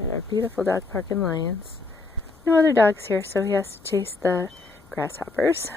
At our beautiful dog park in Lyons. No other dogs here, so he has to chase the grasshoppers.